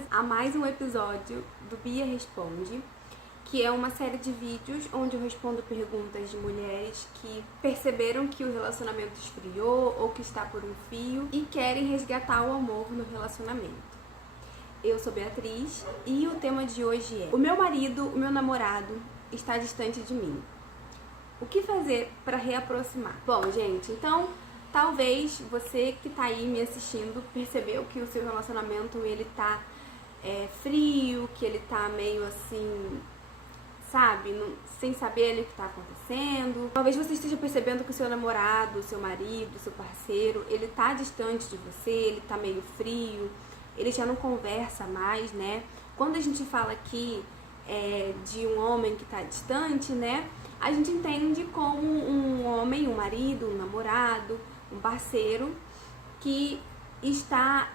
bem-vindas a mais um episódio do Bia Responde, que é uma série de vídeos onde eu respondo perguntas de mulheres que perceberam que o relacionamento esfriou ou que está por um fio e querem resgatar o amor no relacionamento. Eu sou Beatriz e o tema de hoje é: o meu marido, o meu namorado, está distante de mim. O que fazer para reaproximar? Bom, gente, então talvez você que tá aí me assistindo percebeu que o seu relacionamento ele tá frio, que ele tá meio assim, sabe, sem saber ali o que tá acontecendo. Talvez você esteja percebendo que o seu namorado, o seu marido, o seu parceiro, ele tá distante de você, ele tá meio frio, ele já não conversa mais, né? Quando a gente fala aqui de um homem que tá distante, né, a gente entende como um homem, um marido, um namorado, um parceiro que está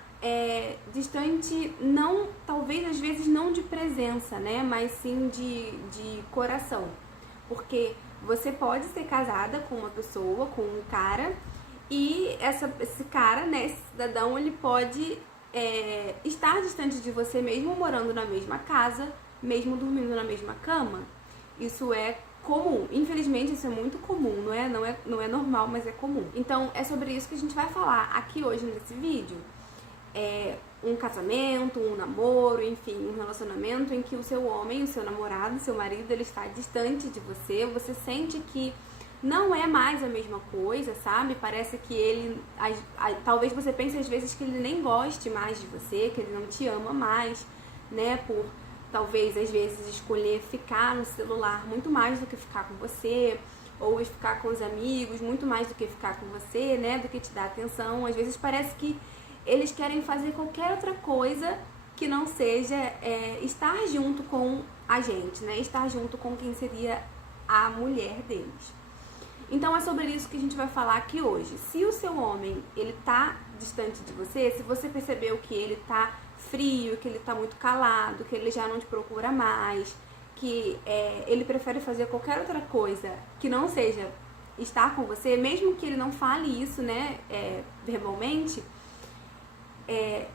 distante, não, talvez às vezes não de presença, né, mas sim de coração. Porque você pode ser casada com uma pessoa, com um cara, e esse cara, né, esse cidadão, ele pode estar distante de você mesmo morando na mesma casa, mesmo dormindo na mesma cama. Isso é comum, infelizmente isso é muito comum, não é normal, mas é comum. Então é sobre isso que a gente vai falar aqui hoje nesse vídeo. Um casamento, um namoro, enfim, um relacionamento em que o seu homem, o seu namorado, o seu marido, ele está distante de você, você sente que não é mais a mesma coisa, sabe? Parece que ele, talvez você pense às vezes que ele nem goste mais de você, que ele não te ama mais, né, por talvez, às vezes, escolher ficar no celular muito mais do que ficar com você, ou ficar com os amigos muito mais do que ficar com você, né, do que te dar atenção. Às vezes parece que eles querem fazer qualquer outra coisa que não seja estar junto com a gente, né, estar junto com quem seria a mulher deles. Então é sobre isso que a gente vai falar aqui hoje. Se o seu homem, ele tá distante de você, se você percebeu que ele tá frio, que ele tá muito calado, que ele já não te procura mais, que ele prefere fazer qualquer outra coisa que não seja estar com você, mesmo que ele não fale isso, né, verbalmente,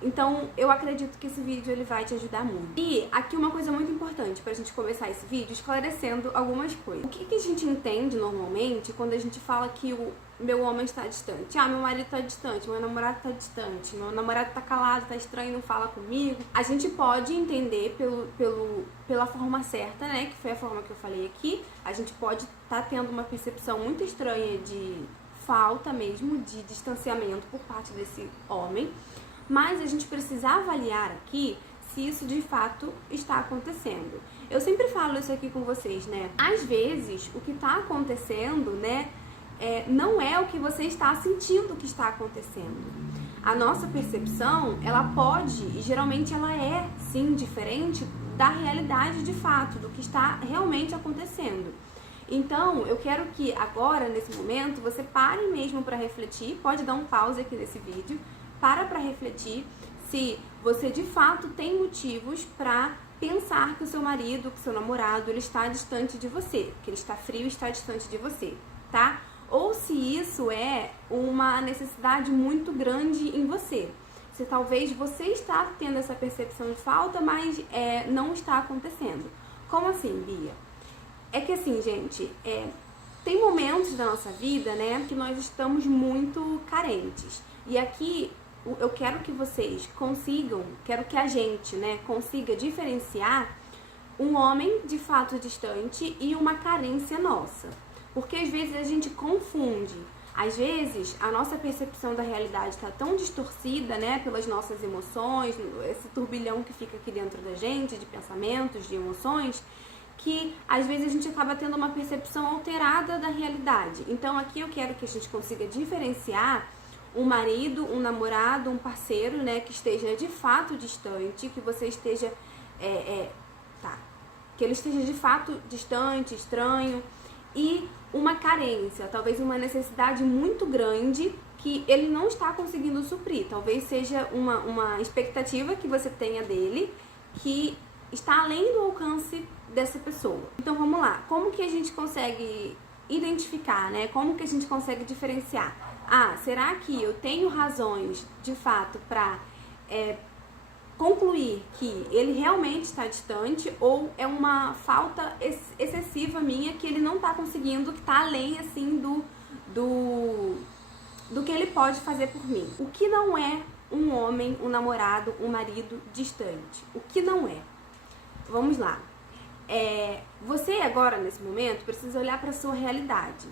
então eu acredito que esse vídeo ele vai te ajudar muito. E aqui uma coisa muito importante pra gente começar esse vídeo, esclarecendo algumas coisas. O que a gente entende normalmente quando a gente fala que o meu homem está distante? Ah, meu marido está distante, meu namorado está distante, meu namorado está calado, está estranho, não fala comigo. A gente pode entender pela forma certa, né, que foi a forma que eu falei aqui. A gente pode estar tendo uma percepção muito estranha de falta mesmo, de distanciamento por parte desse homem. Mas a gente precisa avaliar aqui se isso de fato está acontecendo. Eu sempre falo isso aqui com vocês, né? Às vezes, o que está acontecendo, né, não é o que você está sentindo que está acontecendo. A nossa percepção, ela pode, e geralmente ela é, sim, diferente da realidade de fato, do que está realmente acontecendo. Então, eu quero que agora, nesse momento, você pare mesmo para refletir, pode dar um pause aqui nesse vídeo, para refletir se você de fato tem motivos para pensar que o seu marido, que o seu namorado, ele está distante de você, que ele está frio e está distante de você, tá? Ou se isso é uma necessidade muito grande em você. Se talvez você está tendo essa percepção de falta, mas não está acontecendo. Como assim, Bia? É que assim, gente, tem momentos da nossa vida, né, que nós estamos muito carentes. E aqui eu quero que vocês consigam, quero que a gente, né, consiga diferenciar um homem de fato distante e uma carência nossa. Porque às vezes a gente confunde. Às vezes a nossa percepção da realidade está tão distorcida, né, pelas nossas emoções, esse turbilhão que fica aqui dentro da gente, de pensamentos, de emoções, que às vezes a gente acaba tendo uma percepção alterada da realidade. Então aqui eu quero que a gente consiga diferenciar um marido, um namorado, um parceiro, né, que esteja de fato distante, que você esteja, que ele esteja de fato distante, estranho, e uma carência, talvez uma necessidade muito grande que ele não está conseguindo suprir. Talvez seja uma expectativa que você tenha dele que está além do alcance dessa pessoa. Então vamos lá, como que a gente consegue identificar, né? Como que a gente consegue diferenciar? Ah, será que eu tenho razões, de fato, para concluir concluir que ele realmente está distante ou é uma falta excessiva minha que ele não está conseguindo, que está além, assim, do que ele pode fazer por mim. O que não é um homem, um namorado, um marido distante? O que não é? Vamos lá. Você agora, nesse momento, precisa olhar para a sua realidade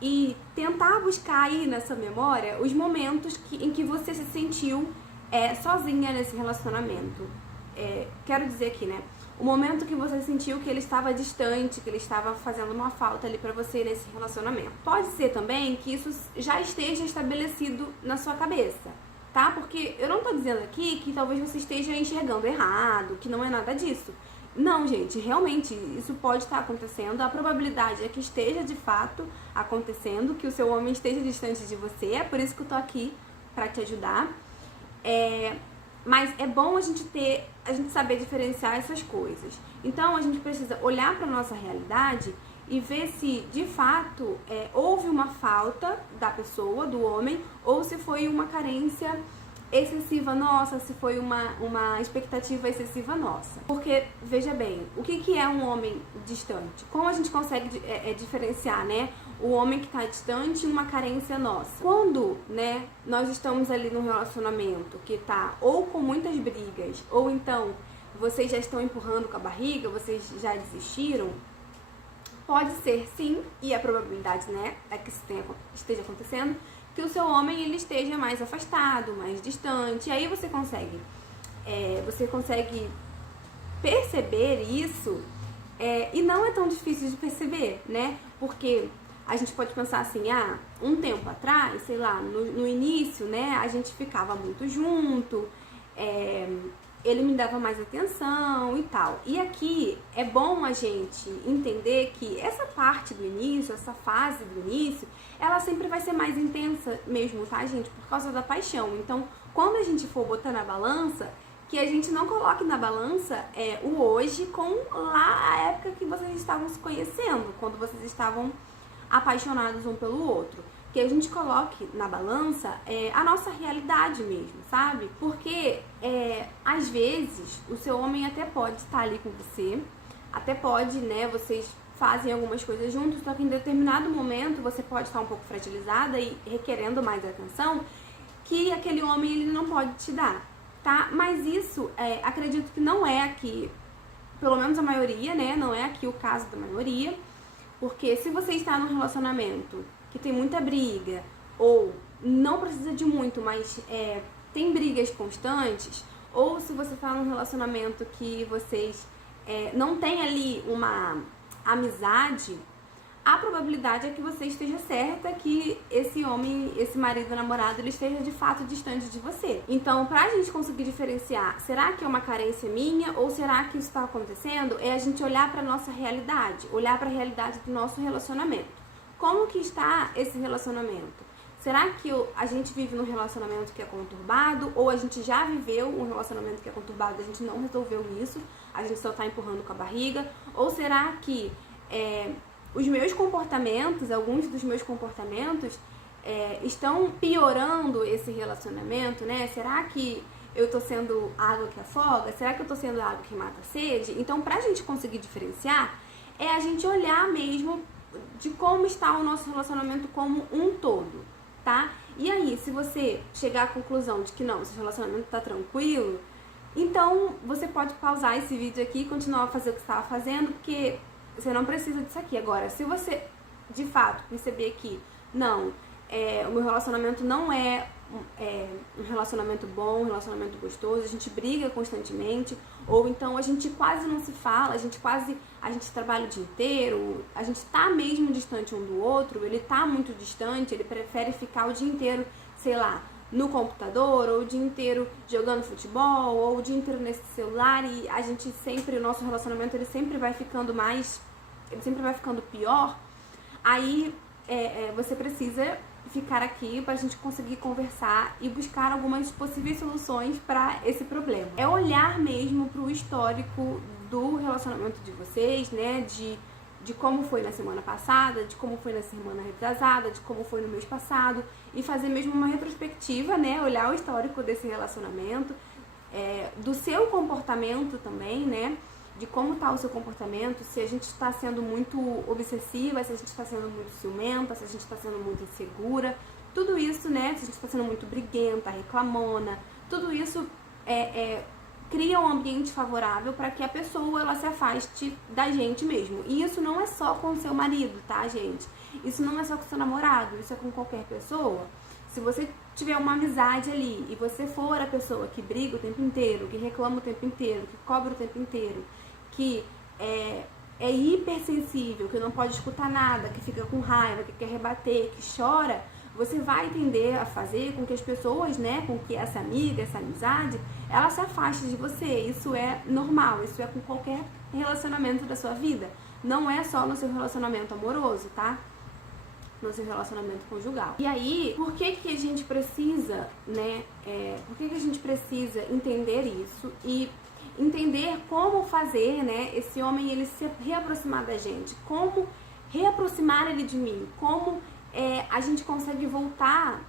e tentar buscar aí nessa memória os momentos em que você se sentiu sozinha nesse relacionamento. Quero dizer aqui, né? O momento que você sentiu que ele estava distante, que ele estava fazendo uma falta ali pra você nesse relacionamento. Pode ser também que isso já esteja estabelecido na sua cabeça, tá? Porque eu não tô dizendo aqui que talvez você esteja enxergando errado, que não é nada disso. Não, gente, realmente isso pode estar acontecendo. A probabilidade é que esteja de fato acontecendo, que o seu homem esteja distante de você. É por isso que eu tô aqui pra te ajudar. Mas é bom a gente saber diferenciar essas coisas. Então a gente precisa olhar para nossa realidade e ver se de fato houve uma falta da pessoa, do homem, ou se foi uma carência excessiva nossa, se foi uma expectativa excessiva nossa. Porque, veja bem, o que é um homem distante? Como a gente consegue diferenciar, né, o homem que está distante e uma carência nossa? Quando, né, nós estamos ali num relacionamento que tá ou com muitas brigas, ou então vocês já estão empurrando com a barriga, vocês já desistiram, pode ser sim, e a probabilidade, né, é que isso esteja acontecendo, que o seu homem ele esteja mais afastado, mais distante. E aí você consegue perceber isso, e não é tão difícil de perceber, né? Porque a gente pode pensar assim, um tempo atrás, sei lá, no início, né, a gente ficava muito junto, ele me dava mais atenção e tal. E aqui é bom a gente entender que essa parte do início, essa fase do início, ela sempre vai ser mais intensa mesmo, tá, gente? Por causa da paixão. Então, quando a gente for botar na balança, que a gente não coloque na balança o hoje com lá a época que vocês estavam se conhecendo, quando vocês estavam apaixonados um pelo outro. Que a gente coloque na balança a nossa realidade mesmo, sabe? Porque às vezes o seu homem até pode estar ali com você, até pode, né, vocês fazem algumas coisas juntos, só que em determinado momento você pode estar um pouco fragilizada e requerendo mais atenção que aquele homem ele não pode te dar, tá? Mas isso, acredito que não é aqui, pelo menos a maioria, né, não é aqui o caso da maioria, porque se você está num relacionamento que tem muita briga, ou não precisa de muito, mas tem brigas constantes, ou se você está num relacionamento que vocês não tem ali uma amizade, a probabilidade é que você esteja certa que esse homem, esse marido, namorado, ele esteja de fato distante de você. Então, pra gente conseguir diferenciar, será que é uma carência minha ou será que isso está acontecendo? É a gente olhar pra nossa realidade, olhar pra realidade do nosso relacionamento. Como que está esse relacionamento? Será que a gente vive num relacionamento que é conturbado ou a gente já viveu um relacionamento que é conturbado e a gente não resolveu isso, a gente só tá empurrando com a barriga? Ou será que os meus comportamentos, alguns dos meus comportamentos estão piorando esse relacionamento, né? Será que eu tô sendo água que afoga? Será que eu tô sendo água que mata a sede? Então, pra gente conseguir diferenciar, a gente olhar mesmo de como está o nosso relacionamento como um todo, tá? E aí, se você chegar à conclusão de que não, esse relacionamento tá tranquilo, então você pode pausar esse vídeo aqui e continuar a fazer o que você estava fazendo, porque você não precisa disso aqui. Agora, se você de fato perceber que não, o meu relacionamento não é um relacionamento bom, um relacionamento gostoso, a gente briga constantemente, ou então a gente quase não se fala, a gente trabalha o dia inteiro, a gente tá mesmo distante um do outro, ele tá muito distante, ele prefere ficar o dia inteiro, sei lá, no computador, ou o dia inteiro jogando futebol, ou o dia inteiro nesse celular, e a gente sempre, o nosso relacionamento, ele sempre vai ficando pior. Aí você precisa ficar aqui pra gente conseguir conversar e buscar algumas possíveis soluções para esse problema. É olhar mesmo pro histórico do relacionamento de vocês, né, de como foi na semana passada, de como foi na semana retrasada, de como foi no mês passado, e fazer mesmo uma retrospectiva, né, olhar o histórico desse relacionamento, do seu comportamento também, né? De como tá o seu comportamento, se a gente está sendo muito obsessiva, se a gente está sendo muito ciumenta, se a gente está sendo muito insegura, tudo isso, né? Se a gente está sendo muito briguenta, reclamona, tudo isso cria um ambiente favorável para que a pessoa ela se afaste da gente mesmo. E isso não é só com o seu marido, tá, gente? Isso não é só com o seu namorado, isso é com qualquer pessoa. Se você tiver uma amizade ali e você for a pessoa que briga o tempo inteiro, que reclama o tempo inteiro, que cobra o tempo inteiro, que é hipersensível, que não pode escutar nada, que fica com raiva, que quer rebater, que chora, você vai tender a fazer com que as pessoas, né, com que essa amiga, essa amizade, ela se afaste de você. Isso é normal, isso é com qualquer relacionamento da sua vida. Não é só no seu relacionamento amoroso, tá? No seu relacionamento conjugal. E aí, por que que a gente precisa, né, por que que a gente precisa entender isso e entender como fazer, né, esse homem ele se reaproximar da gente, como reaproximar ele de mim, como a gente consegue voltar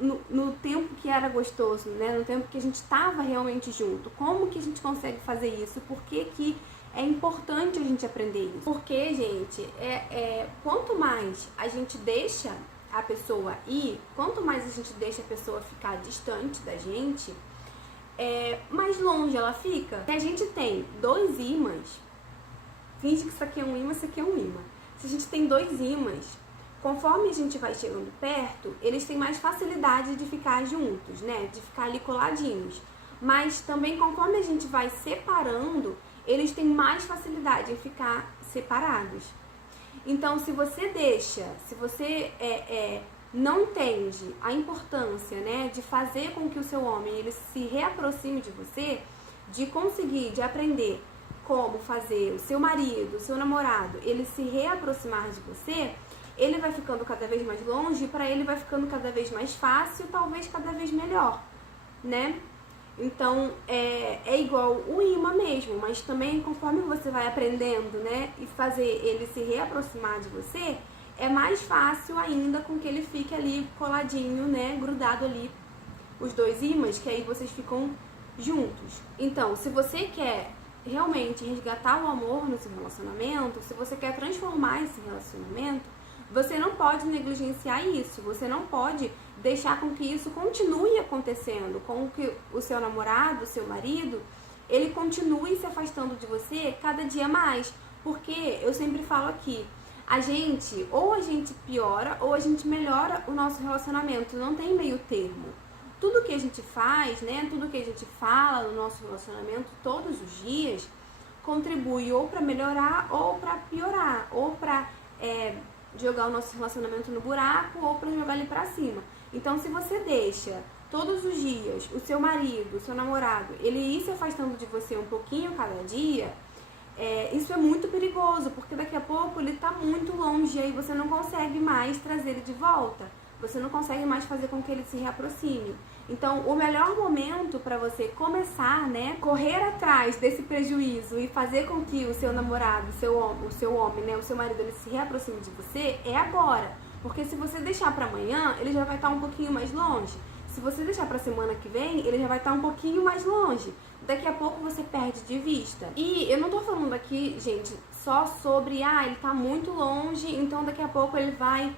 no tempo que era gostoso, né, no tempo que a gente estava realmente junto, como que a gente consegue fazer isso, por que que é importante a gente aprender isso. Porque, gente, quanto mais a gente deixa a pessoa ir, quanto mais a gente deixa a pessoa ficar distante da gente, mais longe ela fica. Se a gente tem 2 ímãs, finge que isso aqui é um ímã, isso aqui é um ímã. Se a gente tem 2 ímãs, conforme a gente vai chegando perto, eles têm mais facilidade de ficar juntos, né? De ficar ali coladinhos. Mas também conforme a gente vai separando, eles têm mais facilidade em ficar separados. Então, se você não entende a importância, né, de fazer com que o seu homem ele se reaproxime de você, de conseguir, de aprender como fazer o seu marido, o seu namorado, ele se reaproximar de você, ele vai ficando cada vez mais longe e para ele vai ficando cada vez mais fácil, talvez cada vez melhor, né? Então, é igual o imã mesmo, mas também conforme você vai aprendendo, né, e fazer ele se reaproximar de você, é mais fácil ainda com que ele fique ali coladinho, né, grudado ali, os 2 ímãs, que aí vocês ficam juntos. Então, se você quer realmente resgatar o amor no seu relacionamento, se você quer transformar esse relacionamento, você não pode negligenciar isso, você não pode deixar com que isso continue acontecendo, com que o seu namorado, o seu marido, ele continue se afastando de você cada dia mais, porque eu sempre falo aqui, ou a gente piora ou a gente melhora o nosso relacionamento, não tem meio termo. Tudo que a gente faz, né, tudo que a gente fala no nosso relacionamento todos os dias, contribui ou para melhorar ou para piorar, ou para jogar o nosso relacionamento no buraco ou para jogar ele para cima. Então, se você deixa todos os dias o seu marido, o seu namorado, ele ir se afastando de você um pouquinho cada dia, isso é muito perigoso, porque daqui a pouco ele está muito longe e aí você não consegue mais trazer ele de volta. Você não consegue mais fazer com que ele se reaproxime. Então, o melhor momento para você começar, né, correr atrás desse prejuízo e fazer com que o seu namorado, o seu homem, né, o seu marido, ele se reaproxime de você, é agora. Porque se você deixar para amanhã, ele já vai estar um pouquinho mais longe. Se você deixar para semana que vem, ele já vai estar um pouquinho mais longe. Daqui a pouco você perde de vista. E eu não tô falando aqui, gente, só sobre, ele tá muito longe, então daqui a pouco ele vai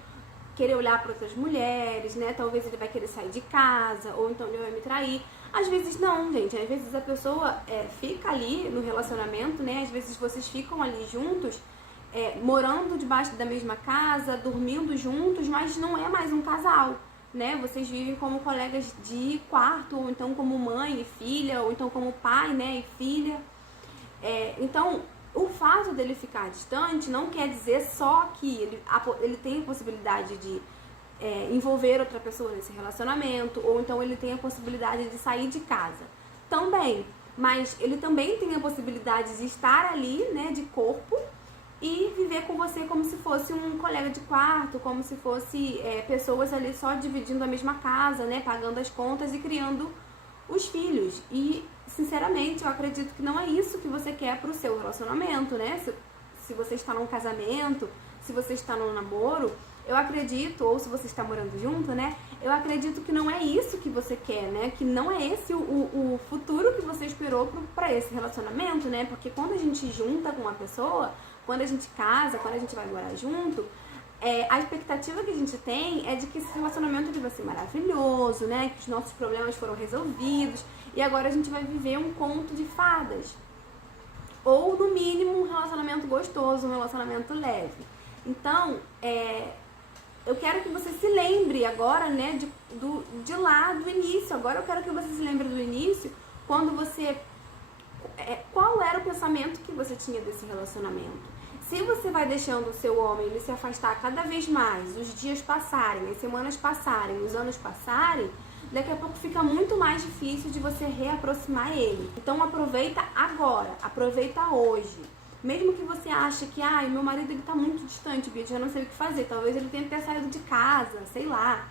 querer olhar para outras mulheres, né? Talvez ele vai querer sair de casa, ou então ele vai me trair. Às vezes não, gente. Às vezes a pessoa fica ali no relacionamento, né? Às vezes vocês ficam ali juntos, morando debaixo da mesma casa, dormindo juntos, mas não é mais um casal, né? Vocês vivem como colegas de quarto, ou então como mãe e filha, ou então como pai, né, e filha. Então, o fato dele ficar distante não quer dizer só que ele tem a possibilidade de envolver outra pessoa nesse relacionamento, ou então ele tem a possibilidade de sair de casa. Também, mas ele também tem a possibilidade de estar ali, né, de corpo, e viver com você como se fosse um colega de quarto, como se fosse pessoas ali só dividindo a mesma casa, né, pagando as contas e criando os filhos. E, sinceramente, eu acredito que não é isso que você quer pro seu relacionamento, né? Se você está num casamento, se você está num namoro, eu acredito, ou se você está morando junto, né? Eu acredito que não é isso que você quer, né? Que não é esse o futuro que você esperou para esse relacionamento, né? Porque quando a gente junta com uma pessoa, quando a gente casa, quando a gente vai morar junto, a expectativa que a gente tem é de que esse relacionamento vai ser maravilhoso, né? Que os nossos problemas foram resolvidos e agora a gente vai viver um conto de fadas. Ou, no mínimo, um relacionamento gostoso, um relacionamento leve. Então, eu quero que você se lembre agora, né, de lá do início. Agora eu quero que você se lembre do início, quando você... qual era o pensamento que você tinha desse relacionamento? Se você vai deixando o seu homem ele se afastar cada vez mais, os dias passarem, as semanas passarem, os anos passarem, daqui a pouco fica muito mais difícil de você reaproximar ele. Então aproveita agora, aproveita hoje. Mesmo que você ache que, meu marido ele tá muito distante, Bia, já não sei o que fazer, talvez ele tenha que ter saído de casa, sei lá.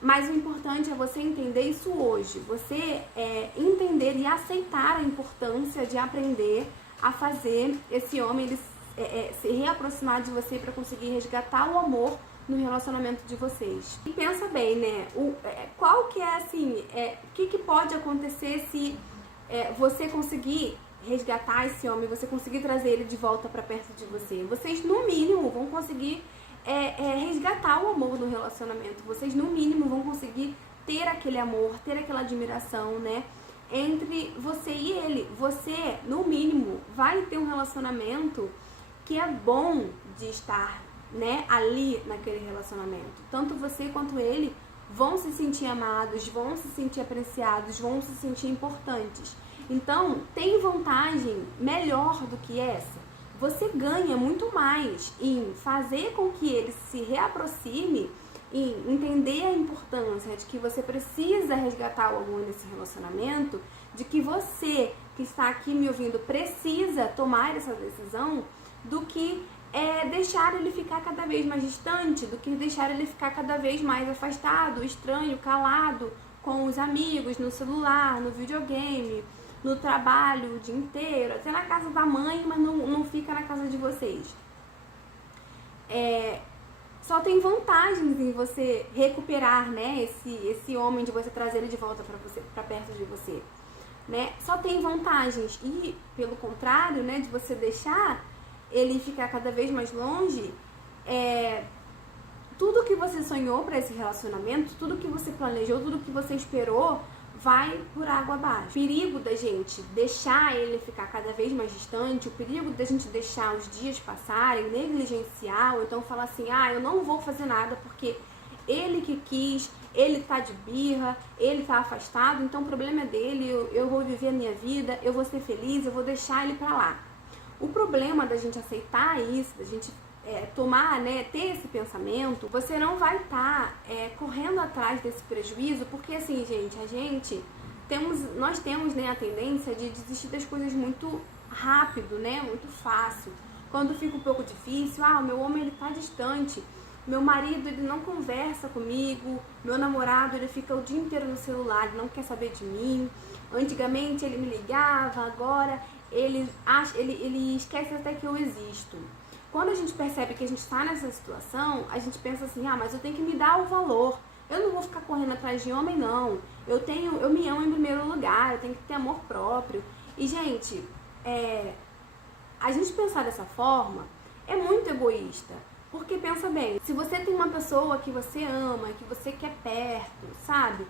Mas o importante é você entender isso hoje, você entender e aceitar a importância de aprender a fazer esse homem ele, se reaproximar de você para conseguir resgatar o amor no relacionamento de vocês. E pensa bem, né? Qual que é assim, o que pode acontecer se você conseguir resgatar esse homem, você conseguir trazer ele de volta para perto de você? Vocês, no mínimo, vão conseguir resgatar o amor no relacionamento. Vocês, no mínimo, vão conseguir ter aquele amor, ter aquela admiração, né? Entre você e ele. Você, no mínimo, vai ter um relacionamento que é bom de estar, né, ali naquele relacionamento. Tanto você quanto ele vão se sentir amados, vão se sentir apreciados, vão se sentir importantes. Então, tem vantagem melhor do que essa? Você ganha muito mais em fazer com que ele se reaproxime, em entender a importância de que você precisa resgatar o amor nesse relacionamento, de que você que está aqui me ouvindo precisa tomar essa decisão, do que deixar ele ficar cada vez mais distante, do que deixar ele ficar cada vez mais afastado, estranho, calado, com os amigos, no celular, no videogame, no trabalho o dia inteiro, até na casa da mãe, mas não fica na casa de vocês. Só tem vantagens em você recuperar, né, esse homem, de você trazer ele de volta para perto de você, né? Só tem vantagens. E, pelo contrário, né, de você deixar ele ficar cada vez mais longe, tudo que você sonhou para esse relacionamento, tudo que você planejou, tudo que você esperou, vai por água abaixo. O perigo da gente deixar ele ficar cada vez mais distante, o perigo da gente deixar os dias passarem, negligenciar, ou então falar assim, eu não vou fazer nada porque ele que quis, ele tá de birra, ele tá afastado, então o problema é dele, eu vou viver a minha vida, eu vou ser feliz, eu vou deixar ele pra lá. O problema da gente aceitar isso, da gente tomar, né, ter esse pensamento, você não vai estar correndo atrás desse prejuízo, porque assim, gente, nós temos, né, a tendência de desistir das coisas muito rápido, né, muito fácil. Quando fica um pouco difícil, meu homem ele tá distante, meu marido ele não conversa comigo, meu namorado ele fica o dia inteiro no celular, ele não quer saber de mim, antigamente ele me ligava, agora ele esquece até que eu existo. Quando a gente percebe que a gente está nessa situação, a gente pensa assim, mas eu tenho que me dar o valor. Eu não vou ficar correndo atrás de homem, não. Eu me amo em primeiro lugar, eu tenho que ter amor próprio. E, gente, a gente pensar dessa forma é muito egoísta. Porque, pensa bem, se você tem uma pessoa que você ama, que você quer perto, sabe?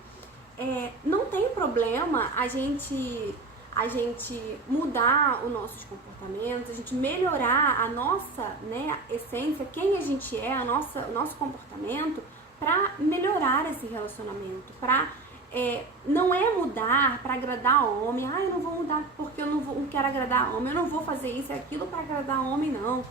Não tem problema a gente mudar os nossos comportamentos, a gente melhorar a nossa, né, essência, quem a gente é, o nosso comportamento, para melhorar esse relacionamento, não é mudar para agradar homem, eu não vou mudar porque eu não quero agradar homem, eu não vou fazer isso e aquilo para agradar homem, não,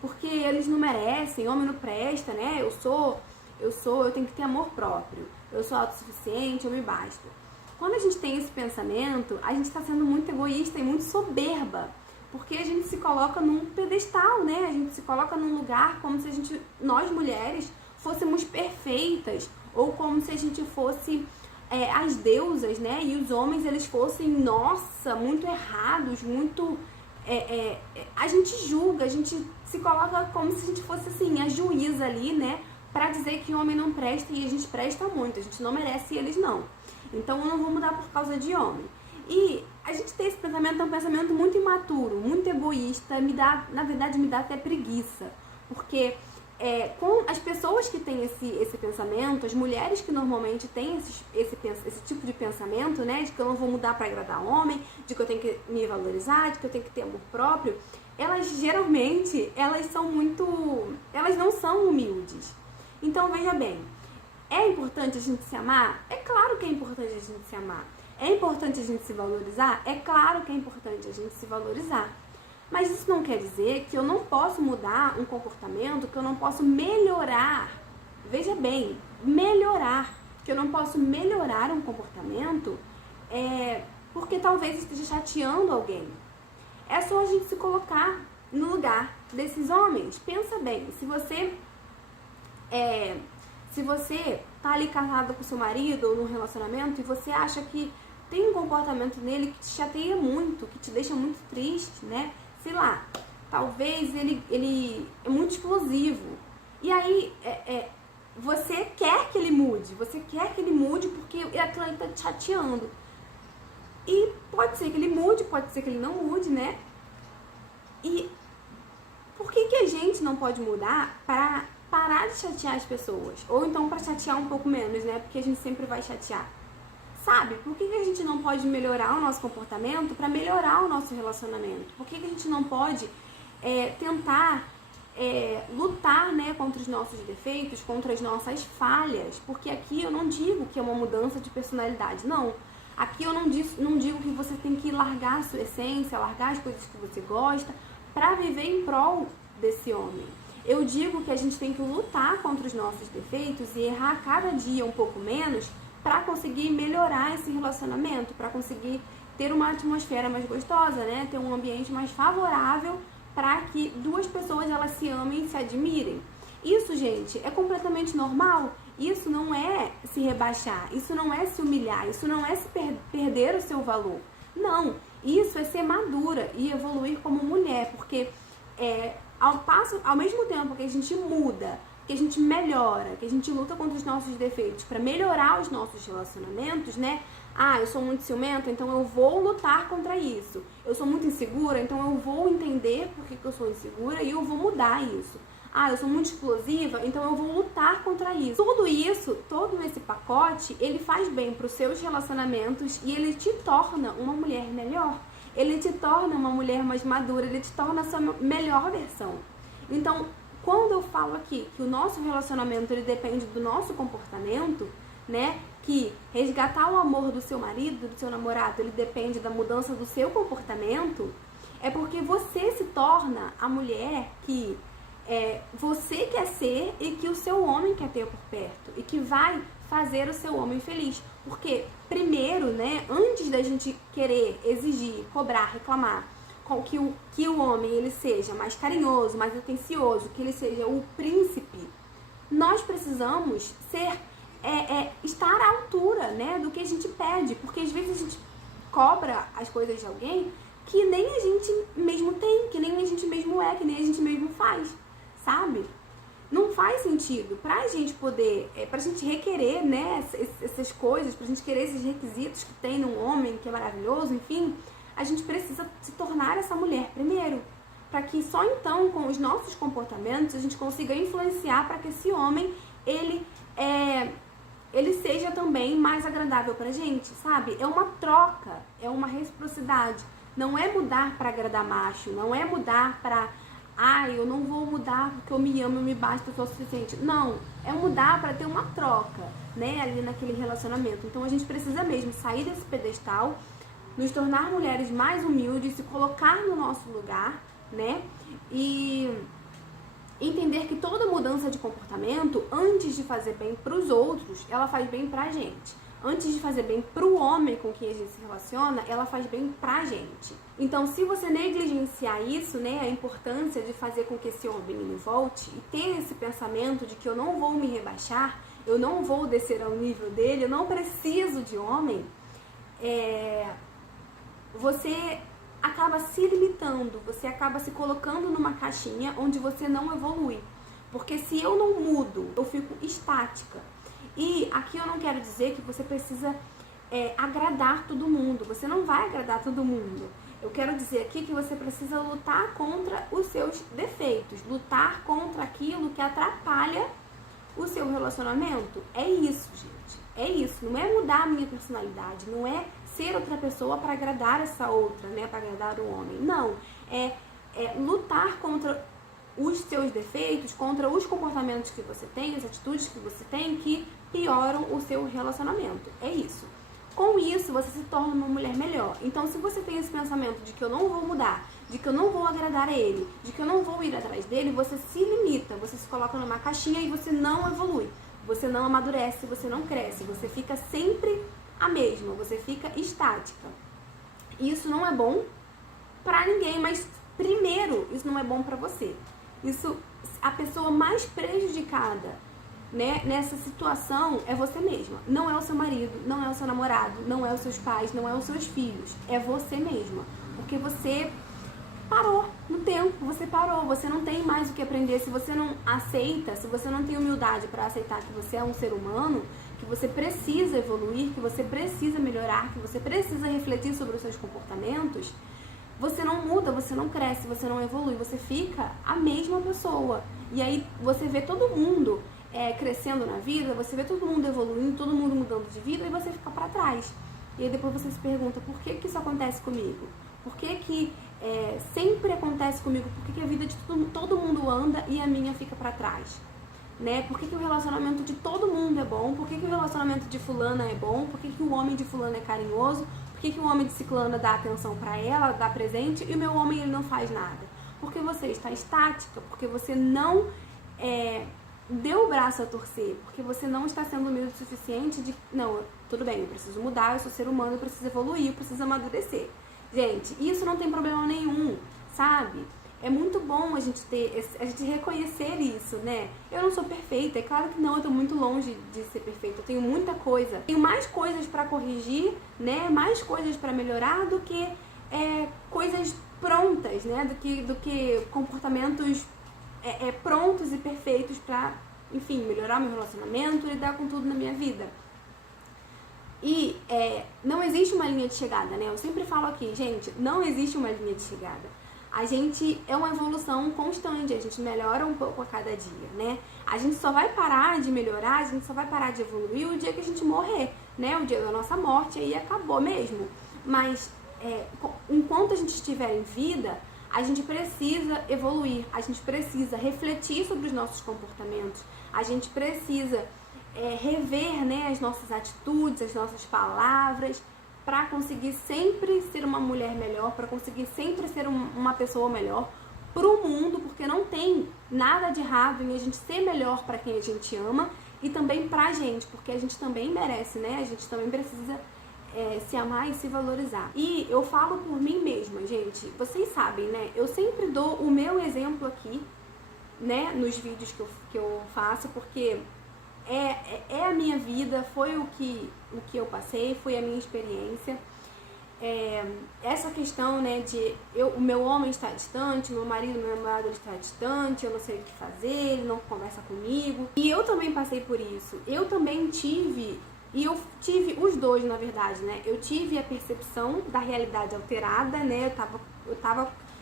porque eles não merecem, homem não presta, né, eu tenho que ter amor próprio, eu sou autossuficiente, eu me basta. Quando a gente tem esse pensamento, a gente está sendo muito egoísta e muito soberba, porque a gente se coloca num pedestal, né? A gente se coloca num lugar como se nós mulheres fôssemos perfeitas, ou como se a gente fosse as deusas, né? E os homens, eles fossem, nossa, muito errados, muito a gente julga, a gente se coloca como se a gente fosse assim, a juíza ali, né? Pra dizer que homem não presta e a gente presta muito, a gente não merece e eles não. Então eu não vou mudar por causa de homem. E a gente tem esse pensamento, é um pensamento muito imaturo, muito egoísta, na verdade me dá até preguiça. Porque com as pessoas que têm esse pensamento, as mulheres que normalmente têm esse tipo de pensamento, né, de que eu não vou mudar para agradar homem, de que eu tenho que me valorizar, de que eu tenho que ter amor próprio, elas geralmente, elas não são humildes. Então veja bem, é importante a gente se amar? É claro que é importante a gente se amar. É importante a gente se valorizar? É claro que é importante a gente se valorizar. Mas isso não quer dizer que eu não posso mudar um comportamento, que eu não posso melhorar. Veja bem, melhorar. Que eu não posso melhorar um comportamento porque talvez esteja chateando alguém. É só a gente se colocar no lugar desses homens. Pensa bem, se você tá ali casado com seu marido ou num relacionamento e você acha que tem um comportamento nele que te chateia muito, que te deixa muito triste, né? Sei lá, talvez ele é muito explosivo. E aí, você quer que ele mude porque aquilo ali tá te chateando. E pode ser que ele mude, pode ser que ele não mude, né? E por que a gente não pode mudar para parar de chatear as pessoas? Ou então para chatear um pouco menos, né? Porque a gente sempre vai chatear. Sabe? Por que a gente não pode melhorar o nosso comportamento para melhorar o nosso relacionamento? Por que a gente não pode tentar lutar, né, contra os nossos defeitos, contra as nossas falhas? Porque aqui eu não digo que é uma mudança de personalidade, não. Aqui eu não digo que você tem que largar a sua essência, largar as coisas que você gosta para viver em prol desse homem. Eu digo que a gente tem que lutar contra os nossos defeitos e errar cada dia um pouco menos para conseguir melhorar esse relacionamento, para conseguir ter uma atmosfera mais gostosa, né? Ter um ambiente mais favorável para que duas pessoas elas se amem e se admirem. Isso, gente, é completamente normal. Isso não é se rebaixar, isso não é se humilhar, isso não é se perder o seu valor. Não, isso é ser madura e evoluir como mulher, porque ao mesmo tempo que a gente muda, que a gente melhora, que a gente luta contra os nossos defeitos para melhorar os nossos relacionamentos, né? Ah, eu sou muito ciumenta, então eu vou lutar contra isso. Eu sou muito insegura, então eu vou entender por que eu sou insegura e eu vou mudar isso. Ah, eu sou muito explosiva, então eu vou lutar contra isso. Tudo isso, todo esse pacote, ele faz bem para os seus relacionamentos e ele te torna uma mulher melhor. Ele te torna uma mulher mais madura, ele te torna a sua melhor versão. Então, quando eu falo aqui que o nosso relacionamento ele depende do nosso comportamento, né? Que resgatar o amor do seu marido, do seu namorado, ele depende da mudança do seu comportamento, é porque você se torna a mulher que você quer ser e que o seu homem quer ter por perto e que vai fazer o seu homem feliz. Porque primeiro, né, antes da gente querer exigir, cobrar, reclamar que o homem ele seja mais carinhoso, mais atencioso, que ele seja o príncipe, nós precisamos estar à altura, né, do que a gente pede, porque às vezes a gente cobra as coisas de alguém que nem a gente mesmo tem, que nem a gente mesmo que nem a gente mesmo faz, sabe? Não faz sentido pra gente poder, pra gente requerer, né, essas coisas, pra gente querer esses requisitos que tem num homem que é maravilhoso, enfim. A gente precisa se tornar essa mulher primeiro, para que só então, com os nossos comportamentos, a gente consiga influenciar para que esse homem, ele seja também mais agradável pra gente, sabe? É uma troca, é uma reciprocidade. Não é mudar para agradar macho, não é mudar para, eu não vou mudar porque eu me amo, eu me basto, eu sou o suficiente. Não, é mudar para ter uma troca, né, ali naquele relacionamento. Então a gente precisa mesmo sair desse pedestal, nos tornar mulheres mais humildes, se colocar no nosso lugar, né? E entender que toda mudança de comportamento, antes de fazer bem para os outros, ela faz bem pra gente. Antes de fazer bem pro homem com quem a gente se relaciona, ela faz bem pra gente. Então, se você negligenciar isso, né, a importância de fazer com que esse homem ele volte e ter esse pensamento de que eu não vou me rebaixar, eu não vou descer ao nível dele, eu não preciso de homem, você acaba se limitando, você acaba se colocando numa caixinha onde você não evolui. Porque se eu não mudo, eu fico estática. E aqui eu não quero dizer que você precisa agradar todo mundo. Você não vai agradar todo mundo. Eu quero dizer aqui que você precisa lutar contra os seus defeitos, lutar contra aquilo que atrapalha o seu relacionamento. É isso, gente. É isso. Não é mudar a minha personalidade, não é ser outra pessoa para agradar essa outra, né? Para agradar o homem. Não. É lutar contra os seus defeitos, contra os comportamentos que você tem, as atitudes que você tem que pioram o seu relacionamento. É isso. Com isso, você se torna uma mulher melhor. Então, se você tem esse pensamento de que eu não vou mudar, de que eu não vou agradar a ele, de que eu não vou ir atrás dele, você se limita, você se coloca numa caixinha e você não evolui. Você não amadurece, você não cresce, você fica sempre a mesma, você fica estática. Isso não é bom pra ninguém, mas primeiro, isso não é bom pra você. Isso, a pessoa mais prejudicada, né, nessa situação é você mesma. Não é o seu marido, não é o seu namorado, não é os seus pais, não é os seus filhos. É você mesma. Porque você parou no tempo, você parou, você não tem mais o que aprender. Se você não aceita, se você não tem humildade para aceitar que você é um ser humano, que você precisa evoluir, que você precisa melhorar, que você precisa refletir sobre os seus comportamentos, você não muda, você não cresce, você não evolui, você fica a mesma pessoa. E aí você vê todo mundo crescendo na vida, você vê todo mundo evoluindo, todo mundo mudando de vida e você fica pra trás. E aí depois você se pergunta, por que isso acontece comigo? Por que sempre acontece comigo? Por que a vida de todo mundo anda e a minha fica pra trás? Né? Por que o relacionamento de todo mundo é bom? Por que o relacionamento de fulana é bom? Por que o homem de fulana é carinhoso? Por que o homem de ciclana dá atenção pra ela, dá presente, e o meu homem ele não faz nada? Porque você está estática, porque você não deu o braço a torcer, porque você não está sendo humilde o suficiente de, não, tudo bem, eu preciso mudar, eu sou ser humano, eu preciso evoluir, eu preciso amadurecer. Gente, isso não tem problema nenhum, sabe? É muito bom a gente reconhecer isso, né? Eu não sou perfeita, é claro que não, eu tô muito longe de ser perfeita, eu tenho muita coisa, tenho mais coisas pra corrigir, né? Mais coisas pra melhorar do que coisas prontas, né? Do que comportamentos prontos e perfeitos pra, enfim, melhorar meu relacionamento, lidar com tudo na minha vida. E não existe uma linha de chegada, né? Eu sempre falo aqui, gente, não existe uma linha de chegada. A gente é uma evolução constante, a gente melhora um pouco a cada dia, né? A gente só vai parar de melhorar, a gente só vai parar de evoluir o dia que a gente morrer, né? O dia da nossa morte, aí acabou mesmo. Mas enquanto a gente estiver em vida, a gente precisa evoluir, a gente precisa refletir sobre os nossos comportamentos, a gente precisa rever, né, as nossas atitudes, as nossas palavras, para conseguir sempre ser uma mulher melhor, para conseguir sempre ser uma pessoa melhor pro mundo, porque não tem nada de errado em a gente ser melhor para quem a gente ama e também pra gente, porque a gente também merece, né? A gente também precisa se amar e se valorizar. E eu falo por mim mesma, gente, vocês sabem, né? Eu sempre dou o meu exemplo aqui, né, nos vídeos que eu faço, porque é a minha vida, foi o que eu passei, foi a minha experiência. Essa questão, né, de o meu homem está distante, meu marido, meu namorado está distante, eu não sei o que fazer, ele não conversa comigo. E eu também passei por isso. Eu também tive, e eu tive os dois, na verdade, né? Eu tive a percepção da realidade alterada, né?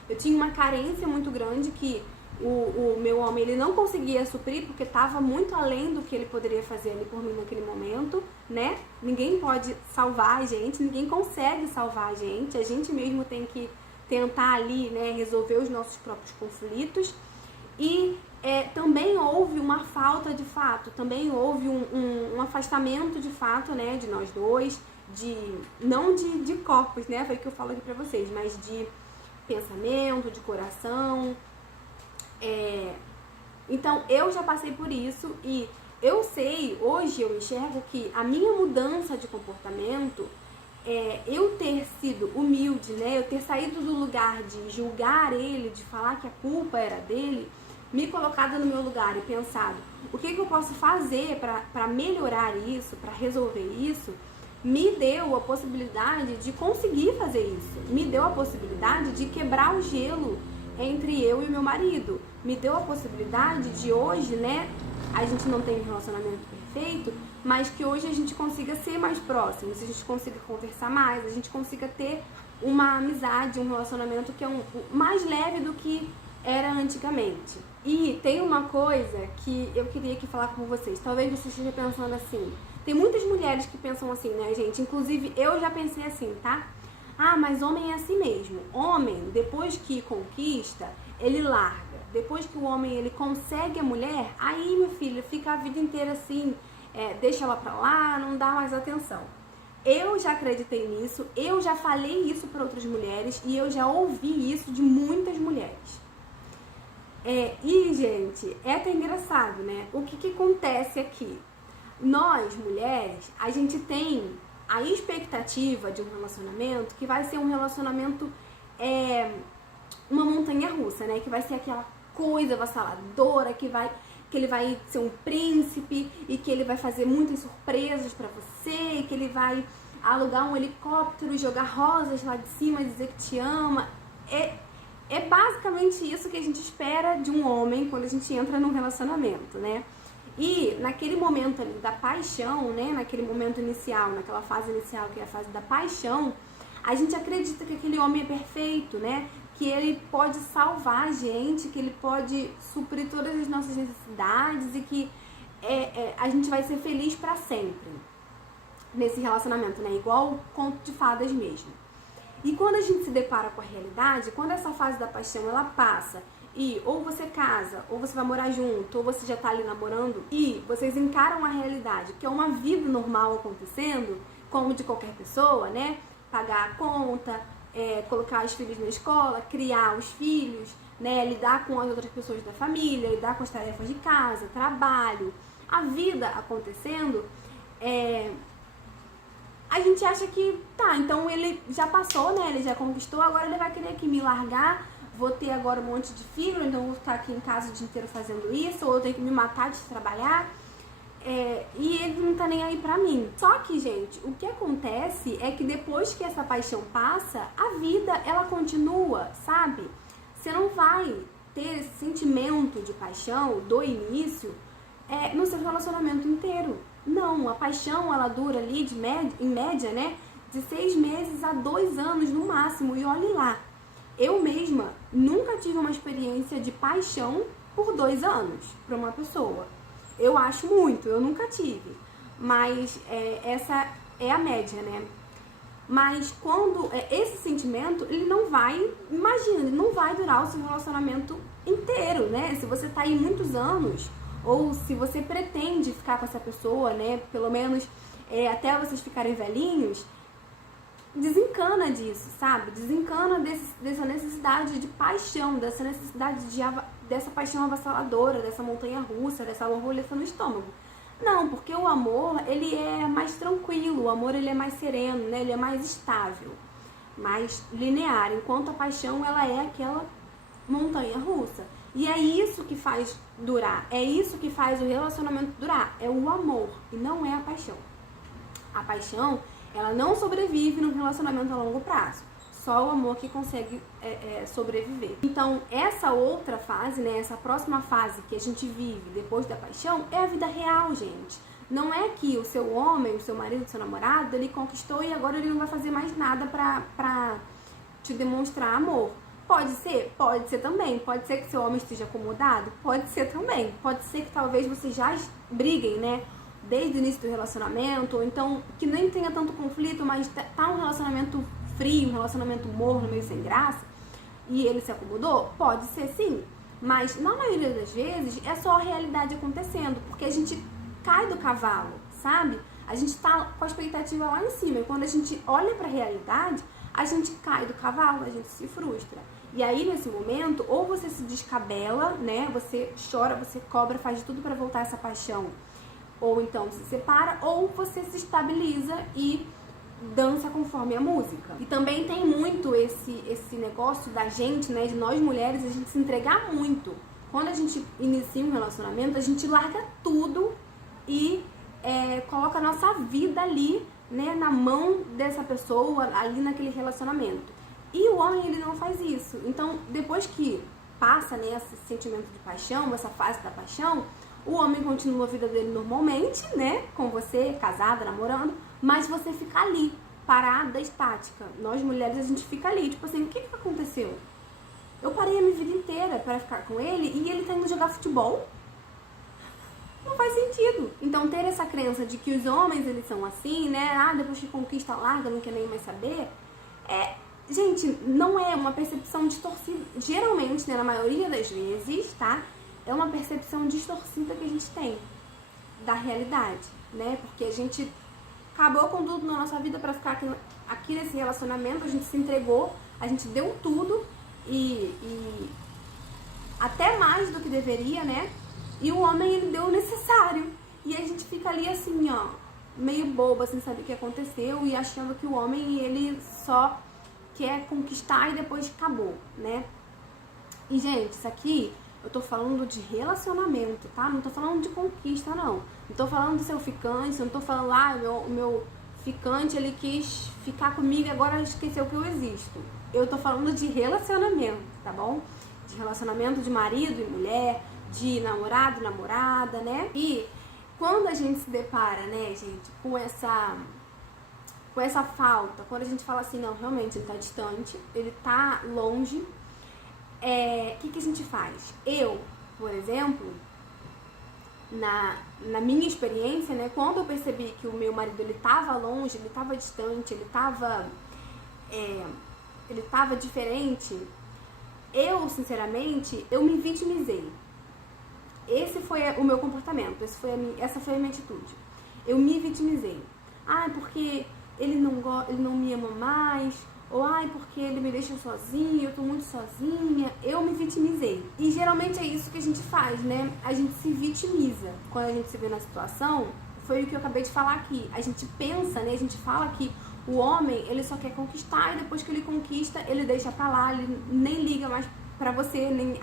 Eu tinha uma carência muito grande que o meu homem ele não conseguia suprir porque estava muito além do que ele poderia fazer ali por mim naquele momento, né? Ninguém pode salvar a gente, ninguém consegue salvar a gente mesmo tem que tentar ali, né, resolver os nossos próprios conflitos. E também houve uma falta de fato, também houve um afastamento de fato, né, de nós dois, não de corpos, né, foi o que eu falo aqui pra vocês, mas de pensamento, de coração. Então eu já passei por isso e eu sei, hoje eu enxergo que a minha mudança de comportamento, eu ter sido humilde, né, eu ter saído do lugar de julgar ele, de falar que a culpa era dele, me colocado no meu lugar e pensado o que eu posso fazer para melhorar isso, para resolver isso, me deu a possibilidade de conseguir fazer isso. Me deu a possibilidade de quebrar o gelo entre eu e meu marido. Me deu a possibilidade de hoje, né, a gente não tem um relacionamento perfeito, mas que hoje a gente consiga ser mais próximos, a gente consiga conversar mais, a gente consiga ter uma amizade, um relacionamento que é mais leve do que era antigamente. E tem uma coisa que eu queria aqui falar com vocês. Talvez você esteja pensando assim. Tem muitas mulheres que pensam assim, né, gente? Inclusive, eu já pensei assim, tá? Ah, mas homem é assim mesmo. Homem, depois que conquista, ele larga. Depois que o homem, ele consegue a mulher, aí, meu filho, fica a vida inteira assim, deixa ela pra lá, não dá mais atenção. Eu já acreditei nisso, eu já falei isso para outras mulheres e eu já ouvi isso de muitas mulheres. E, gente, é até engraçado, né? O que acontece aqui? Nós, mulheres, a gente tem a expectativa de um relacionamento que vai ser um relacionamento, uma montanha-russa, né? Que vai ser aquela coisa avassaladora, que ele vai ser um príncipe e que ele vai fazer muitas surpresas pra você e que ele vai alugar um helicóptero e jogar rosas lá de cima e dizer que te ama. É basicamente isso que a gente espera de um homem quando a gente entra num relacionamento, né? E naquele momento ali da paixão, né? Naquele momento inicial, naquela fase inicial que é a fase da paixão, a gente acredita que aquele homem é perfeito, né? Que ele pode salvar a gente, que ele pode suprir todas as nossas necessidades e que a gente vai ser feliz pra sempre nesse relacionamento, né? Igual o conto de fadas mesmo. E quando a gente se depara com a realidade, quando essa fase da paixão ela passa e ou você casa, ou você vai morar junto, ou você já tá ali namorando e vocês encaram a realidade, que é uma vida normal acontecendo, como de qualquer pessoa, né? Pagar a conta, colocar os filhos na escola, criar os filhos, né? Lidar com as outras pessoas da família, lidar com as tarefas de casa, trabalho, a vida acontecendo, a gente acha que, tá, então ele já passou, né, ele já conquistou, agora ele vai querer aqui me largar, vou ter agora um monte de filho, então vou ficar aqui em casa o dia inteiro fazendo isso, ou eu tenho que me matar de trabalhar, e ele não tá nem aí pra mim. Só que, gente, o que acontece é que depois que essa paixão passa, a vida, ela continua, sabe? Você não vai ter esse sentimento de paixão do início no seu relacionamento inteiro. Não, a paixão ela dura ali em média, né, de 6 meses a 2 anos no máximo. E olhe lá, eu mesma nunca tive uma experiência de paixão por 2 anos para uma pessoa. Eu acho muito, eu nunca tive. Mas essa é a média, né? Mas quando esse sentimento, ele não vai, imagina, ele não vai durar o seu relacionamento inteiro, né? Se você tá aí muitos anos, ou se você pretende ficar com essa pessoa, né, pelo menos até vocês ficarem velhinhos, desencana disso, sabe? Desencana dessa necessidade de paixão, dessa necessidade dessa paixão avassaladora, dessa montanha-russa, dessa borboleta no estômago. Não, porque o amor, ele é mais tranquilo, o amor ele é mais sereno, né? Ele é mais estável, mais linear, enquanto a paixão, ela é aquela montanha-russa. E é isso que faz durar, é isso que faz o relacionamento durar, é o amor e não é a paixão. A paixão, ela não sobrevive no relacionamento a longo prazo, só o amor que consegue sobreviver. Então, essa outra fase, né, essa próxima fase que a gente vive depois da paixão é a vida real, gente. Não é que o seu homem, o seu marido, o seu namorado, ele conquistou e agora ele não vai fazer mais nada pra te demonstrar amor. Pode ser também. Pode ser que seu homem esteja acomodado? Pode ser também. Pode ser que talvez vocês já briguem, né? Desde o início do relacionamento, ou então que nem tenha tanto conflito, mas tá um relacionamento frio, um relacionamento morno, meio sem graça, e ele se acomodou? Pode ser sim. Mas na maioria das vezes é só a realidade acontecendo, porque a gente cai do cavalo, sabe? A gente tá com a expectativa lá em cima, e quando a gente olha pra realidade, a gente cai do cavalo, a gente se frustra. E aí, nesse momento, ou você se descabela, né? Você chora, você cobra, faz de tudo pra voltar essa paixão. Ou então se separa, ou você se estabiliza e dança conforme a música. E também tem muito esse negócio da gente, né? De nós mulheres, a gente se entregar muito. Quando a gente inicia um relacionamento, a gente larga tudo e coloca a nossa vida ali né, na mão dessa pessoa ali naquele relacionamento. E o homem, ele não faz isso. Então, depois que passa, né, esse sentimento de paixão, essa fase da paixão, o homem continua a vida dele normalmente, né, com você, casada, namorando, mas você fica ali, parada, estática. Nós mulheres, a gente fica ali, tipo assim, o que aconteceu? Eu parei a minha vida inteira para ficar com ele e ele tá indo jogar futebol? Não faz sentido. Então, ter essa crença de que os homens, eles são assim, né, depois que conquista, larga, não quer nem mais saber, gente, não é uma percepção distorcida. Geralmente, né, na maioria das vezes, tá? É uma percepção distorcida que a gente tem da realidade, né? Porque a gente acabou com tudo na nossa vida pra ficar aqui nesse relacionamento, a gente se entregou, a gente deu tudo e até mais do que deveria, né? E o homem, ele deu o necessário. E a gente fica ali assim, ó, meio boba, sem saber o que aconteceu e achando que o homem, ele só quer conquistar e depois acabou, né? E, gente, isso aqui eu tô falando de relacionamento, tá? Não tô falando de conquista, não. Não tô falando do seu ficante, não tô falando, o meu ficante, ele quis ficar comigo e agora esqueceu que eu existo. Eu tô falando de relacionamento, tá bom? De relacionamento de marido e mulher, de namorado e namorada, né? E quando a gente se depara, né, gente, com essa falta, quando a gente fala assim, não, realmente ele tá distante, ele tá longe, o que a gente faz? Eu, por exemplo, na minha experiência, né, quando eu percebi que o meu marido, ele tava longe, ele tava distante, ele tava diferente, eu, sinceramente, eu me vitimizei. Esse foi o meu comportamento, essa foi a minha atitude. Eu me vitimizei. Porque ele não me ama mais, ou porque ele me deixa sozinho, eu tô muito sozinha. Eu me vitimizei. E geralmente é isso que a gente faz, né? A gente se vitimiza. Quando a gente se vê na situação, foi o que eu acabei de falar aqui. A gente pensa, né? A gente fala que o homem, ele só quer conquistar e depois que ele conquista, ele deixa pra lá, ele nem liga mais pra você, nem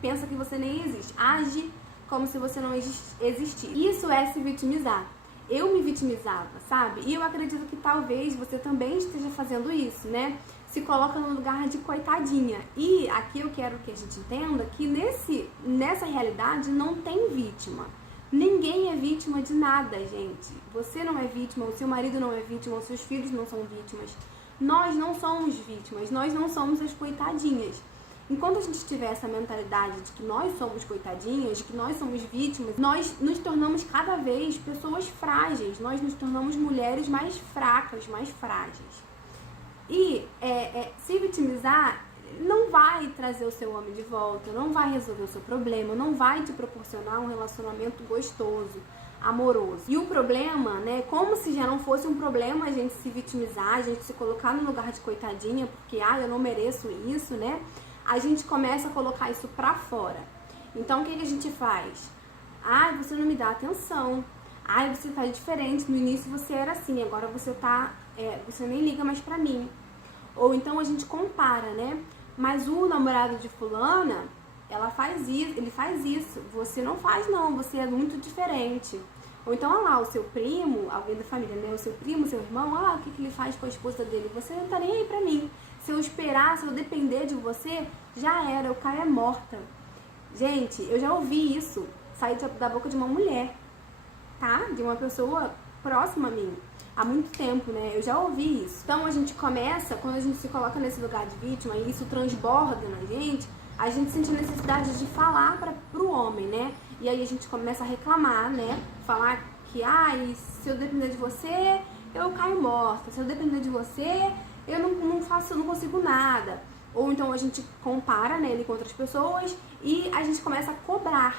pensa que você nem existe. Age como se você não existisse. Isso é se vitimizar. Eu me vitimizava, sabe? E eu acredito que talvez você também esteja fazendo isso, né? Se coloca no lugar de coitadinha. E aqui eu quero que a gente entenda que nessa realidade não tem vítima. Ninguém é vítima de nada, gente. Você não é vítima, o seu marido não é vítima, os seus filhos não são vítimas. Nós não somos vítimas, nós não somos as coitadinhas. Enquanto a gente tiver essa mentalidade de que nós somos coitadinhas, de que nós somos vítimas, nós nos tornamos cada vez pessoas frágeis, nós nos tornamos mulheres mais fracas, mais frágeis. E se vitimizar não vai trazer o seu homem de volta, não vai resolver o seu problema, não vai te proporcionar um relacionamento gostoso, amoroso. E o problema, né, como se já não fosse um problema a gente se vitimizar, a gente se colocar no lugar de coitadinha, porque eu não mereço isso, né? A gente começa a colocar isso pra fora. Então, o que a gente faz? Você não me dá atenção. Você tá diferente. No início você era assim, agora você você nem liga mais pra mim. Ou então a gente compara, né? Mas o namorado de fulana, ele faz isso. Você não faz, não. Você é muito diferente. Ou então, olha lá, o seu primo, alguém da família, né? O seu primo, seu irmão, olha lá o que ele faz com a esposa dele. Você não tá nem aí pra mim. Se eu esperar, se eu depender de você, já era, eu caio morta. Gente, eu já ouvi isso sair da boca de uma mulher, tá? De uma pessoa próxima a mim, há muito tempo, né? Eu já ouvi isso. Então a gente começa, quando a gente se coloca nesse lugar de vítima e isso transborda na gente, a gente sente a necessidade de falar pro homem, né? E aí a gente começa a reclamar, né? Falar que, se eu depender de você, eu caio morta. Se eu depender de você, eu não consigo nada. Ou então a gente compara, né, ele com outras pessoas e a gente começa a cobrar.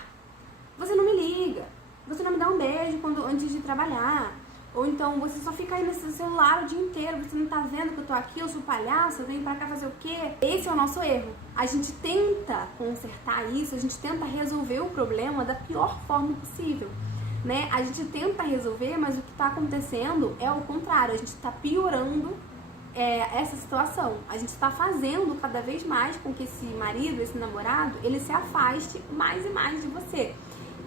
Você não me liga, você não me dá um beijo antes de trabalhar. Ou então você só fica aí nesse celular o dia inteiro, você não tá vendo que eu tô aqui, eu sou palhaço, eu venho pra cá fazer o quê? Esse é o nosso erro. A gente tenta consertar isso, a gente tenta resolver o problema da pior forma possível, né? A gente tenta resolver, mas o que tá acontecendo é o contrário, a gente tá piorando essa situação. A gente está fazendo cada vez mais com que esse marido, esse namorado, ele se afaste mais e mais de você.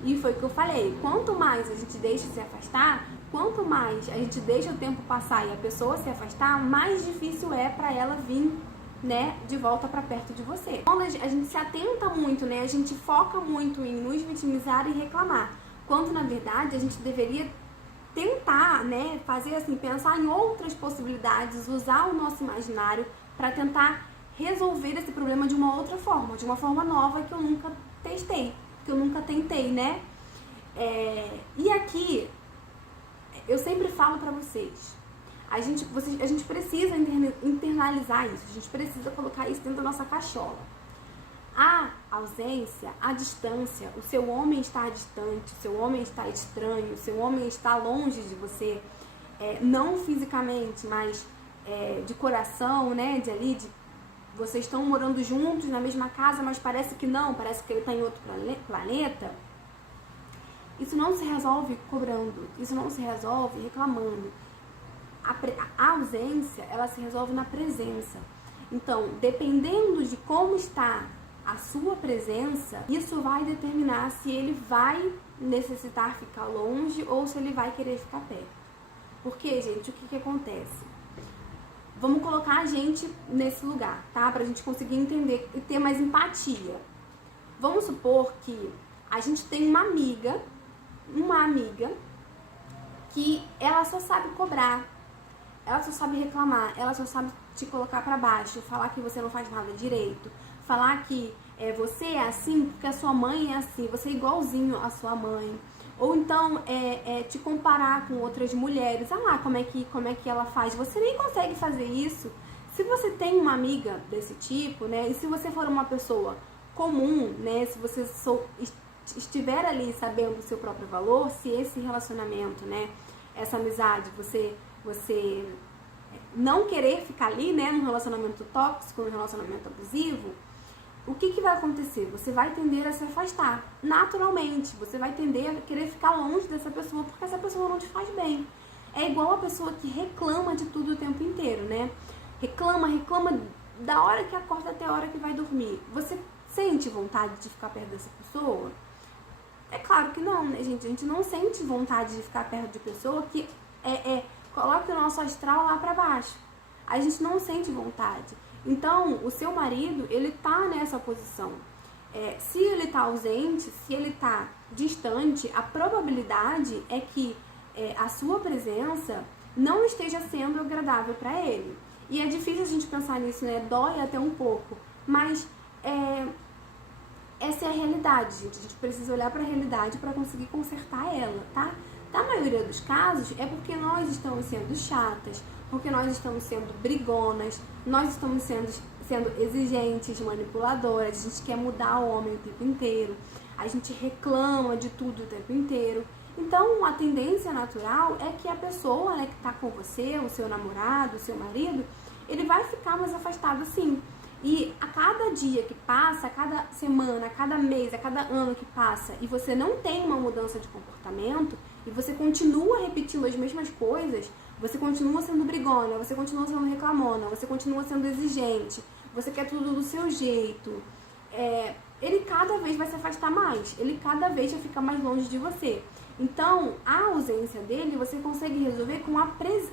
E foi o que eu falei, quanto mais a gente deixa se afastar, quanto mais a gente deixa o tempo passar e a pessoa se afastar, mais difícil é para ela vir, né, de volta para perto de você. Quando a gente se atenta muito, né, a gente foca muito em nos vitimizar e reclamar, quando na verdade a gente deveria tentar, né, fazer assim, pensar em outras possibilidades, usar o nosso imaginário para tentar resolver esse problema de uma outra forma, de uma forma nova que eu nunca testei, que eu nunca tentei, né? E aqui eu sempre falo pra vocês, a gente precisa internalizar isso, a gente precisa colocar isso dentro da nossa cachola. A ausência, a distância, o seu homem está distante, o seu homem está estranho, o seu homem está longe de você, não fisicamente, mas de coração, né? Vocês estão morando juntos na mesma casa, mas parece que não, parece que ele está em outro planeta. Isso não se resolve cobrando, isso não se resolve reclamando. A ausência, ela se resolve na presença. Então, dependendo de como está a sua presença, isso vai determinar se ele vai necessitar ficar longe ou se ele vai querer ficar perto. Porque, gente, o que acontece? Vamos colocar a gente nesse lugar, tá? Pra gente conseguir entender e ter mais empatia. Vamos supor que a gente tem uma amiga que ela só sabe cobrar, ela só sabe reclamar, ela só sabe te colocar pra baixo, falar que você não faz nada direito, falar que você é assim porque a sua mãe é assim, você é igualzinho à sua mãe. Ou então te comparar com outras mulheres. Como é que ela faz? Você nem consegue fazer isso. Se você tem uma amiga desse tipo, né? E se você for uma pessoa comum, né? Se você estiver ali sabendo o seu próprio valor, se esse relacionamento, né? Essa amizade, você não querer ficar ali, né? Num relacionamento tóxico, num relacionamento abusivo, o que vai acontecer? Você vai tender a se afastar, naturalmente. Você vai tender a querer ficar longe dessa pessoa, porque essa pessoa não te faz bem. É igual a pessoa que reclama de tudo o tempo inteiro, né? Reclama da hora que acorda até a hora que vai dormir. Você sente vontade de ficar perto dessa pessoa? É claro que não, né, gente? A gente não sente vontade de ficar perto de pessoa que coloca o nosso astral lá pra baixo. A gente não sente vontade. Então, o seu marido, ele tá nessa posição. Se ele tá ausente, se ele tá distante, a probabilidade é que a sua presença não esteja sendo agradável para ele. E é difícil a gente pensar nisso, né? Dói até um pouco. Mas essa é a realidade, gente. A gente precisa olhar para a realidade para conseguir consertar ela, tá? Na maioria dos casos, é porque nós estamos sendo chatas, porque nós estamos sendo brigonas, nós estamos sendo exigentes, manipuladoras, a gente quer mudar o homem o tempo inteiro, a gente reclama de tudo o tempo inteiro. Então, a tendência natural é que a pessoa, né, que está com você, o seu namorado, o seu marido, ele vai ficar mais afastado sim. E a cada dia que passa, a cada semana, a cada mês, a cada ano que passa, e você não tem uma mudança de comportamento, e você continua repetindo as mesmas coisas, você continua sendo brigona, você continua sendo reclamona, você continua sendo exigente, você quer tudo do seu jeito, ele cada vez vai se afastar mais, ele cada vez vai ficar mais longe de você. Então, a ausência dele você consegue resolver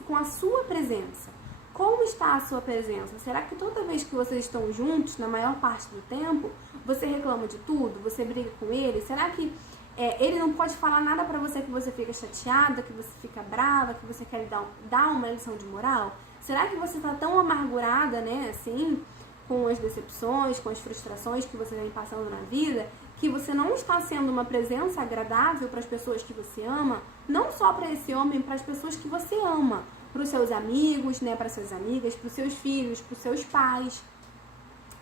com a sua presença. Como está a sua presença? Será que toda vez que vocês estão juntos, na maior parte do tempo, você reclama de tudo? Você briga com ele? Será que ele não pode falar nada pra você que você fica chateada, que você fica brava, que você quer dar uma lição de moral? Será que você tá tão amargurada, né, assim, com as decepções, com as frustrações que você vem passando na vida, que você não está sendo uma presença agradável para as pessoas que você ama, não só para esse homem, para as pessoas que você ama, para os seus amigos, né, para suas amigas, para os seus filhos, para os seus pais,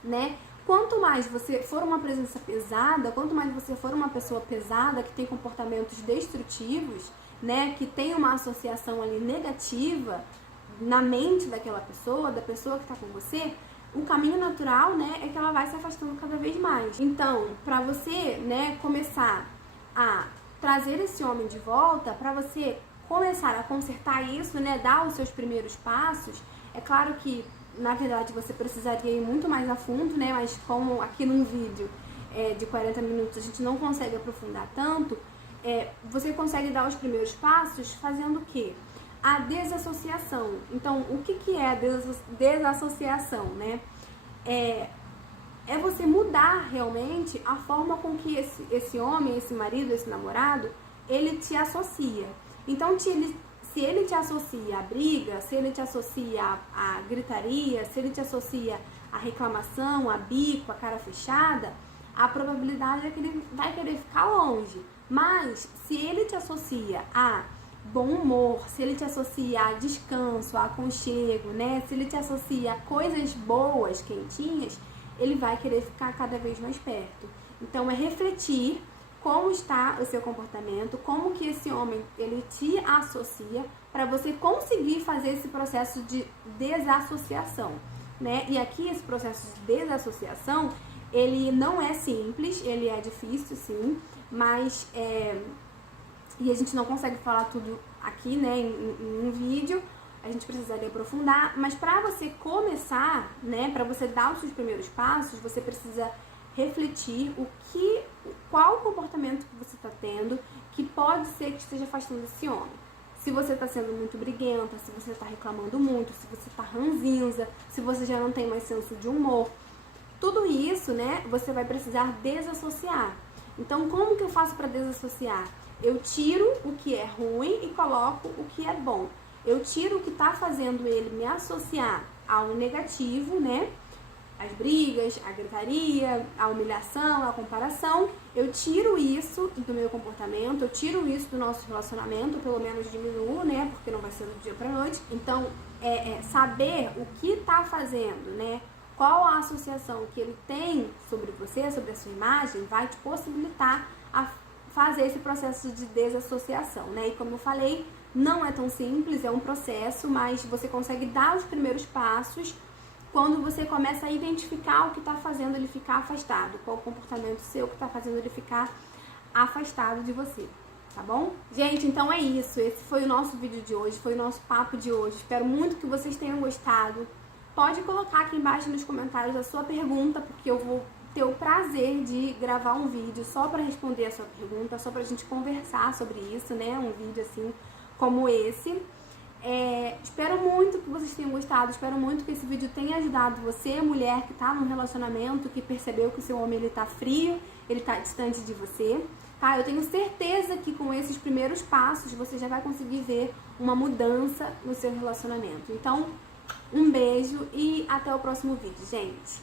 né? Quanto mais você for uma presença pesada, quanto mais você for uma pessoa pesada, que tem comportamentos destrutivos, né, que tem uma associação ali negativa na mente daquela pessoa, da pessoa que está com você, o caminho natural, né, é que ela vai se afastando cada vez mais. Então, para você, né, começar a trazer esse homem de volta, para você começar a consertar isso, né, dar os seus primeiros passos, é claro que na verdade você precisaria ir muito mais a fundo, né, mas como aqui num vídeo de 40 minutos a gente não consegue aprofundar tanto, você consegue dar os primeiros passos fazendo o quê? A desassociação. Então, o que é a desassociação, né? É você mudar realmente a forma com que esse homem, esse marido, esse namorado, ele te associa. Então, se ele te associa à briga, se ele te associa à gritaria, se ele te associa à reclamação, a bico, a cara fechada, a probabilidade é que ele vai querer ficar longe. Mas, se ele te associa a bom humor, se ele te associa a descanso, a aconchego, né? Se ele te associa a coisas boas, quentinhas, ele vai querer ficar cada vez mais perto. Então, é refletir como está o seu comportamento, como que esse homem, ele te associa, para você conseguir fazer esse processo de desassociação, né? E aqui, esse processo de desassociação, ele não é simples, ele é difícil, sim, mas e a gente não consegue falar tudo aqui, né, em um vídeo, a gente precisaria aprofundar, mas para você começar, né, para você dar os seus primeiros passos, você precisa refletir qual o comportamento que você está tendo que pode ser que esteja afastando esse homem. Se você está sendo muito briguenta, se você está reclamando muito, se você está ranzinza, se você já não tem mais senso de humor, tudo isso, né, você vai precisar desassociar. Então, como que eu faço para desassociar? Eu tiro o que é ruim e coloco o que é bom. Eu tiro o que está fazendo ele me associar ao negativo, né? As brigas, a gritaria, a humilhação, a comparação. Eu tiro isso do meu comportamento, eu tiro isso do nosso relacionamento, pelo menos diminuo, né? Porque não vai ser do dia pra noite. Então, saber o que está fazendo, né? Qual a associação que ele tem sobre você, sobre a sua imagem, vai te possibilitar a fazer esse processo de desassociação, né? E como eu falei, não é tão simples, é um processo, mas você consegue dar os primeiros passos quando você começa a identificar o que está fazendo ele ficar afastado, qual o comportamento seu que está fazendo ele ficar afastado de você, tá bom? Gente, então é isso, esse foi o nosso vídeo de hoje, foi o nosso papo de hoje, espero muito que vocês tenham gostado. Pode colocar aqui embaixo nos comentários a sua pergunta, porque eu vou ter o prazer de gravar um vídeo só para responder a sua pergunta, só pra gente conversar sobre isso, né? Um vídeo assim como esse. Espero muito que vocês tenham gostado, espero muito que esse vídeo tenha ajudado você, mulher que tá num relacionamento, que percebeu que o seu homem ele tá frio, ele tá distante de você, tá? Eu tenho certeza que com esses primeiros passos você já vai conseguir ver uma mudança no seu relacionamento. Então, um beijo e até o próximo vídeo, gente!